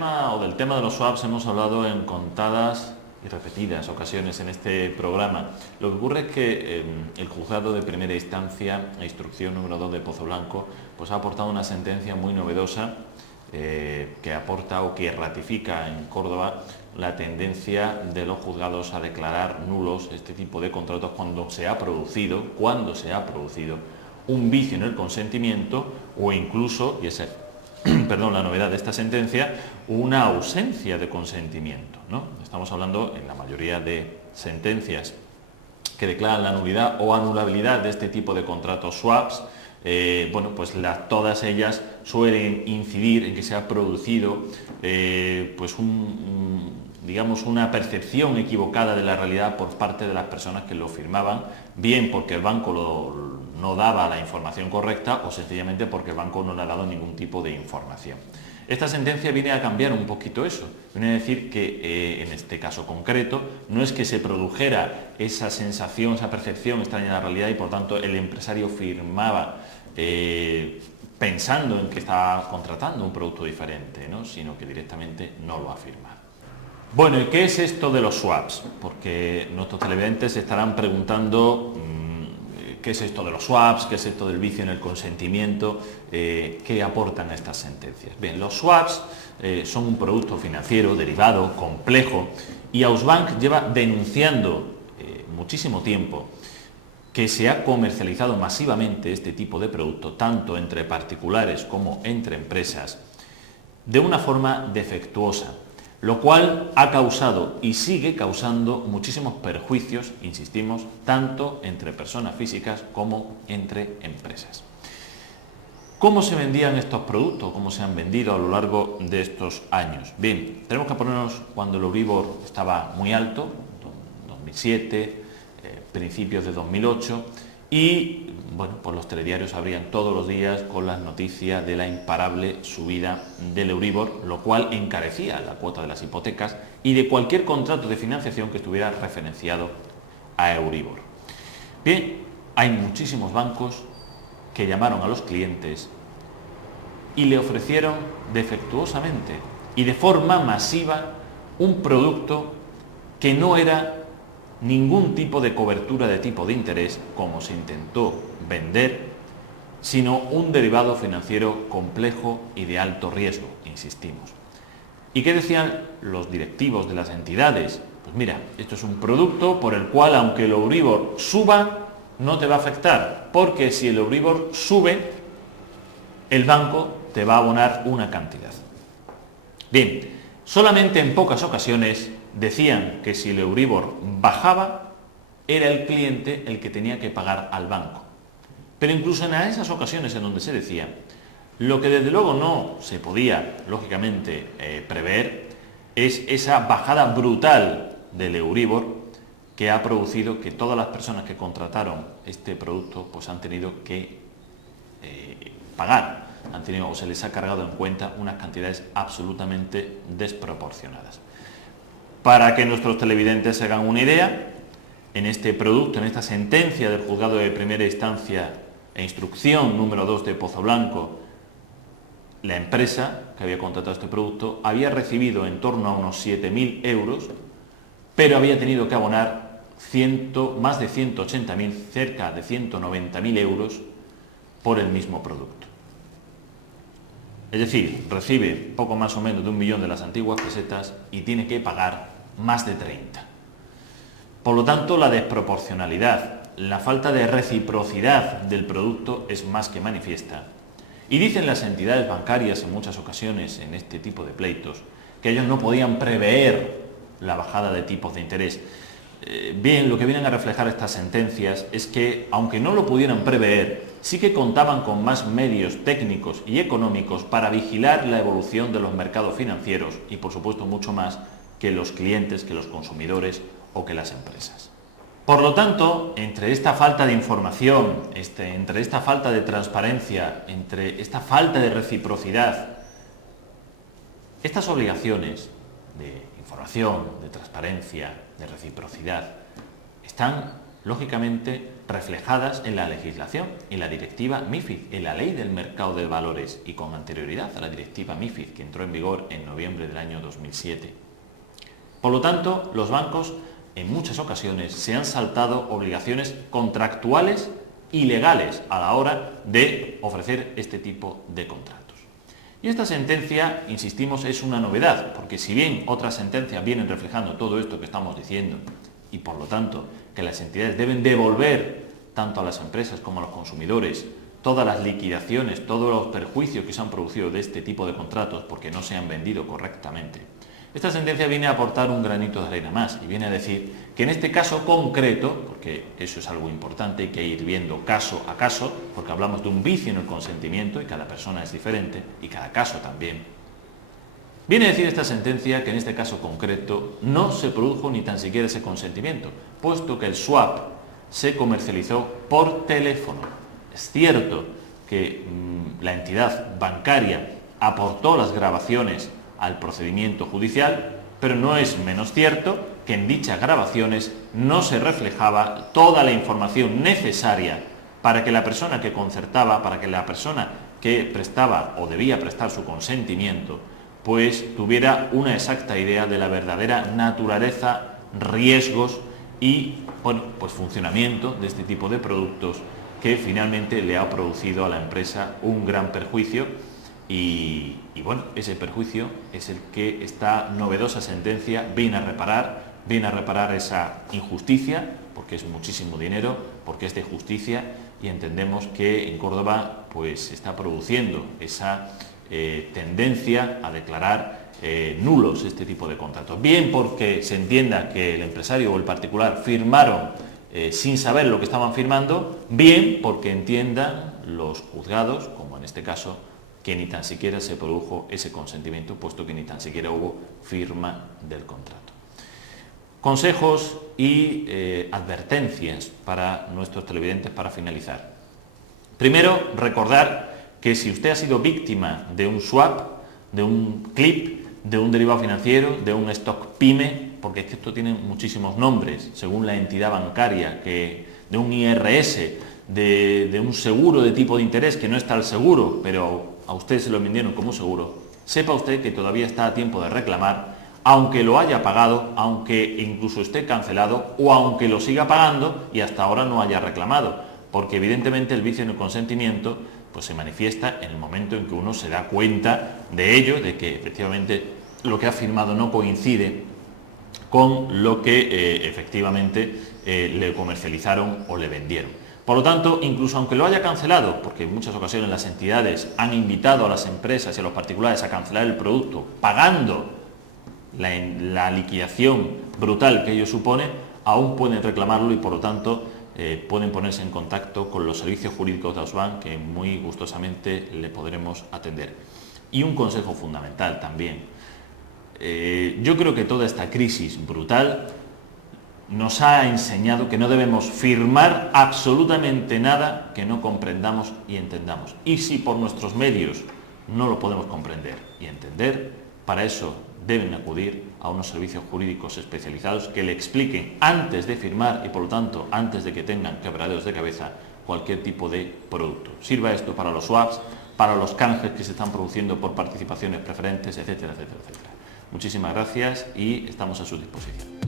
tema o del tema de los swaps hemos hablado en contadas y repetidas ocasiones en este programa. Lo que ocurre es que el juzgado de primera instancia, la instrucción número 2 de Pozo Blanco, pues ha aportado una sentencia muy novedosa que aporta o que ratifica en Córdoba la tendencia de los juzgados a declarar nulos este tipo de contratos cuando se ha producido un vicio en el consentimiento o incluso, y esa perdón, la novedad de esta sentencia, una ausencia de consentimiento, ¿no? Estamos hablando en la mayoría de sentencias que declaran la nulidad o anulabilidad de este tipo de contratos swaps. Bueno, pues todas ellas suelen incidir en que se ha producido pues digamos una percepción equivocada de la realidad por parte de las personas que lo firmaban, bien porque el banco no daba la información correcta o sencillamente porque el banco no le ha dado ningún tipo de información. Esta sentencia viene a cambiar un poquito eso, viene a decir que en este caso concreto no es que se produjera esa sensación, esa percepción extraña de la realidad y por tanto el empresario firmaba pensando en que estaba contratando un producto diferente, ¿no? Sino que directamente no lo ha firmado. Bueno, ¿y qué es esto de los swaps? Porque nuestros televidentes se estarán preguntando qué es esto de los swaps, qué es esto del vicio en el consentimiento, qué aportan a estas sentencias. Bien, los swaps son un producto financiero derivado, complejo, y Ausbank lleva denunciando muchísimo tiempo que se ha comercializado masivamente este tipo de producto, tanto entre particulares como entre empresas, de una forma defectuosa, lo cual ha causado y sigue causando muchísimos perjuicios, insistimos, tanto entre personas físicas como entre empresas. ¿Cómo se vendían estos productos? ¿Cómo se han vendido a lo largo de estos años? Bien, tenemos que ponernos cuando el Euribor estaba muy alto, 2007, principios de 2008, y bueno, pues los telediarios abrían todos los días con las noticias de la imparable subida del Euribor, lo cual encarecía la cuota de las hipotecas y de cualquier contrato de financiación que estuviera referenciado a Euribor. Bien, hay muchísimos bancos que llamaron a los clientes y le ofrecieron defectuosamente y de forma masiva un producto que no era ningún tipo de cobertura de tipo de interés, como se intentó vender, sino un derivado financiero complejo y de alto riesgo, insistimos. ¿Y qué decían los directivos de las entidades? Pues mira, esto es un producto por el cual, aunque el Euribor suba, no te va a afectar, porque si el Euribor sube, el banco te va a abonar una cantidad. Bien, solamente en pocas ocasiones decían que si el Euribor bajaba, era el cliente el que tenía que pagar al banco. Pero incluso en esas ocasiones en donde se decía, lo que desde luego no se podía, lógicamente, prever, es esa bajada brutal del Euribor que ha producido que todas las personas que contrataron este producto pues han tenido que pagar, o se les ha cargado en cuenta unas cantidades absolutamente desproporcionadas. Para que nuestros televidentes se hagan una idea, en este producto, en esta sentencia del juzgado de primera instancia e instrucción número 2 de Pozo Blanco, la empresa que había contratado este producto había recibido en torno a unos 7.000 euros, pero había tenido que abonar más de 180.000, cerca de 190.000 euros por el mismo producto. Es decir, recibe poco más o menos de 1 millón de las antiguas pesetas y tiene que pagar más de 30. Por lo tanto, la desproporcionalidad, la falta de reciprocidad del producto es más que manifiesta. Y dicen las entidades bancarias en muchas ocasiones en este tipo de pleitos que ellos no podían prever la bajada de tipos de interés. Bien, lo que vienen a reflejar estas sentencias es que, aunque no lo pudieran prever, sí que contaban con más medios técnicos y económicos para vigilar la evolución de los mercados financieros y, por supuesto, mucho más que los clientes, que los consumidores o que las empresas. Por lo tanto, entre esta falta de información, entre esta falta de transparencia, entre esta falta de reciprocidad, estas obligaciones de información, de transparencia, de reciprocidad, están lógicamente reflejadas en la legislación, en la directiva MiFID, en la Ley del Mercado de Valores y con anterioridad a la directiva MiFID, que entró en vigor en noviembre del año 2007. Por lo tanto, los bancos en muchas ocasiones se han saltado obligaciones contractuales y legales a la hora de ofrecer este tipo de contratos. Y esta sentencia, insistimos, es una novedad, porque si bien otras sentencias vienen reflejando todo esto que estamos diciendo, y por lo tanto que las entidades deben devolver tanto a las empresas como a los consumidores todas las liquidaciones, todos los perjuicios que se han producido de este tipo de contratos porque no se han vendido correctamente, esta sentencia viene a aportar un granito de arena más y viene a decir que en este caso concreto, porque eso es algo importante, hay que ir viendo caso a caso, porque hablamos de un vicio en el consentimiento y cada persona es diferente y cada caso también. Viene a decir esta sentencia que en este caso concreto no se produjo ni tan siquiera ese consentimiento, puesto que el swap se comercializó por teléfono. Es cierto que la entidad bancaria aportó las grabaciones al procedimiento judicial, pero no es menos cierto que en dichas grabaciones no se reflejaba toda la información necesaria para que la persona que concertaba, para que la persona que prestaba o debía prestar su consentimiento, pues tuviera una exacta idea de la verdadera naturaleza, riesgos y pues funcionamiento de este tipo de productos que finalmente le ha producido a la empresa un gran perjuicio y ese perjuicio es el que esta novedosa sentencia viene a reparar esa injusticia, porque es muchísimo dinero, porque es de justicia y entendemos que en Córdoba pues se está produciendo esa tendencia a declarar nulos este tipo de contratos. Bien porque se entienda que el empresario o el particular firmaron sin saber lo que estaban firmando, bien porque entiendan los juzgados, como en este caso, que ni tan siquiera se produjo ese consentimiento, puesto que ni tan siquiera hubo firma del contrato. Consejos y advertencias para nuestros televidentes para finalizar. Primero, recordar que si usted ha sido víctima de un swap, de un clip, de un derivado financiero, de un stock PYME, porque es que esto tiene muchísimos nombres, según la entidad bancaria, de un IRS, de un seguro de tipo de interés que no está al seguro, pero a usted se lo vendieron como seguro, sepa usted que todavía está a tiempo de reclamar, aunque lo haya pagado, aunque incluso esté cancelado o aunque lo siga pagando y hasta ahora no haya reclamado, porque evidentemente el vicio en el consentimiento pues se manifiesta en el momento en que uno se da cuenta de ello, de que efectivamente lo que ha firmado no coincide con lo que efectivamente le comercializaron o le vendieron. Por lo tanto, incluso aunque lo haya cancelado, porque en muchas ocasiones las entidades han invitado a las empresas y a los particulares a cancelar el producto pagando la liquidación brutal que ello supone, aún pueden reclamarlo y por lo tanto pueden ponerse en contacto con los servicios jurídicos de Ausbank, que muy gustosamente le podremos atender. Y un consejo fundamental también. Yo creo que toda esta crisis brutal nos ha enseñado que no debemos firmar absolutamente nada que no comprendamos y entendamos. Y si por nuestros medios no lo podemos comprender y entender, para eso deben acudir a unos servicios jurídicos especializados que le expliquen antes de firmar y por lo tanto antes de que tengan quebraderos de cabeza cualquier tipo de producto. Sirva esto para los swaps, para los canjes que se están produciendo por participaciones preferentes, etcétera, etcétera, etcétera. Muchísimas gracias y estamos a su disposición.